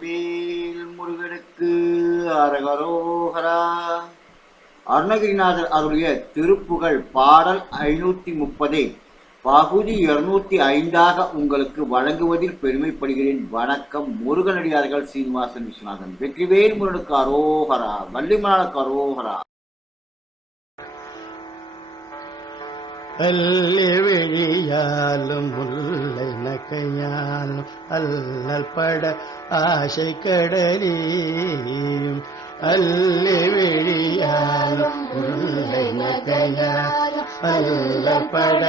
வெற்றிவேல் முருகனுக்கு அரகரோகரா. அருணகிரிநாதர் அருளிய திருப்புகழ் பாடல் ஐநூத்தி முப்பதை. பகுதி இருநூத்தி ஐந்தாக உங்களுக்கு வழங்குவதில் பெருமைப்படுகிறேன். வணக்கம் முருகனடியார்கள் சீனிவாசன் விஸ்வநாதன். வெற்றிவேல் முருகனுக்கு அரோகரா வள்ளிமலாளுக்கு அரோகரா. அல்லி முல்லை കയാനും അല്ലൽ പട ആശൈക്കടലിയും അല്ലിവിഴിയാനും കയാനും അല്ലൽ പട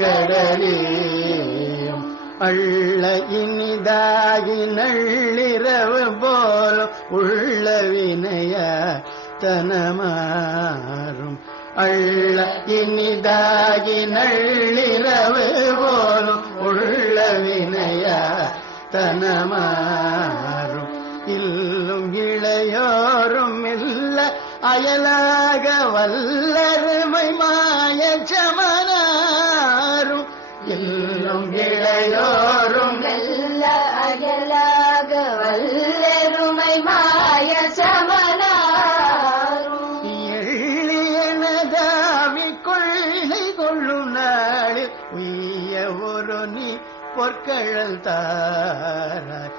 കടലിയും അള്ള ഇനിതായി നള്ളിരവ് പോലും ഉള്ള വിനയ തനമാറും. അള്ള ഇനിതായി നള്ളിരവ് தனமாறும் இல்லும் இளையோரும் இல்ல அயலாக வல்லருமை மாய சமனாரும் இல்லும் இளையோரும் இல்ல அயலாக வல்லருமை மாய சமனாரும் எள்ளியனதாவி கொள்ளை கொள்ளும் நாளில் உய்ய ஒரு நீ பொற்கழல் தாராய்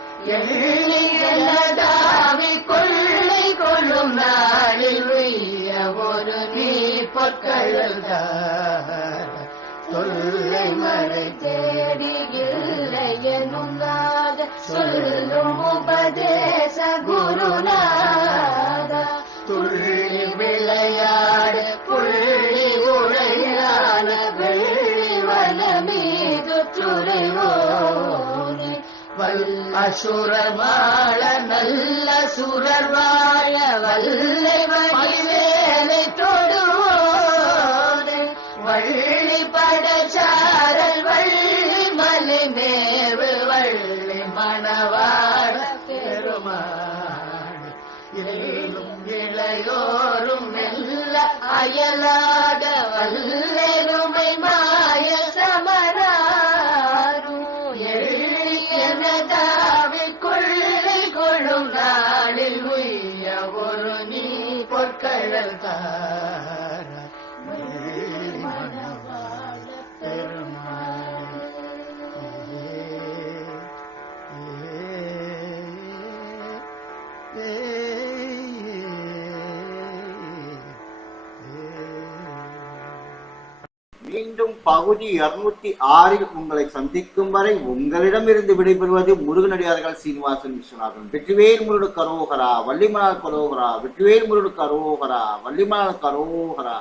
எள்ளியலதாவி கொள்ளை கொள்ளும் நாளில் உய்ய ஒரு நீ பொற்கழல் தாராய் தொல்லை மறை தேடி இல்லை எனுங்காத சொல்லும் உபதேச அசுரவாழ நல்ல சுரர்வாழ வல்லை வடிவேலை தொடுவோனே. வள்ளி படச்சாரல் வள்ளி மலை மேவு வள்ளி மணவாழ பெருமாள். இளையோரும் மெல்ல அயலாட வல்ல பொற்கழல் தார மீண்டும் பகுதி இருநூத்தி ஆறில் உங்களை சந்திக்கும் வரை உங்களிடமிருந்து விடைபெறுவது முருகனடியார்கள் சீனிவாசன் விஸ்வநாதன். வெற்றிவேல் முருடு கரோகரா வள்ளிமலால் கரோகரா வெற்றிவேல் முருடு கரோகரா வள்ளிமலால் கரோகரா.